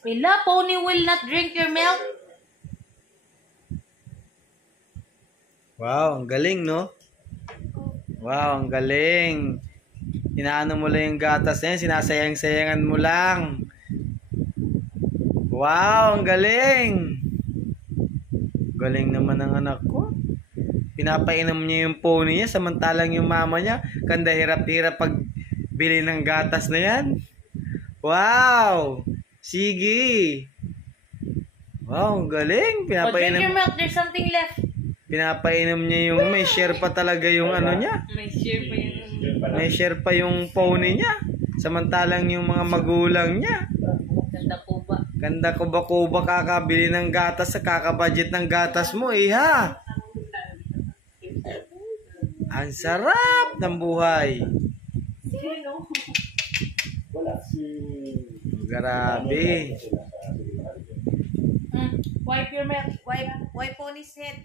Mila, pony will not drink your milk. Wow, ang galing, no? Wow, ang galing. Inaano mo lang yung gatas na yan, sinasayang-sayangan mo lang. Wow, ang galing. Galing naman ng anak ko. Pinapainom niya yung pony niya, samantalang yung mama niya, kanda hirap-hirap pag bili ng gatas na yan. Wow! Sige! Wow, ang galing. Oh, drink your milk. There's something left. Pinapainom niya yung may share pa talaga yung ano niya. May share pa yun. May share pa yung pony niya. Samantalang yung mga magulang niya. Ganda po ba? Ganda ko ba kakabili ng gatas sa kakabudget ng gatas mo, iha? Ang sarap ng buhay. Grabe. Wipe your milk. Wipe pony's head.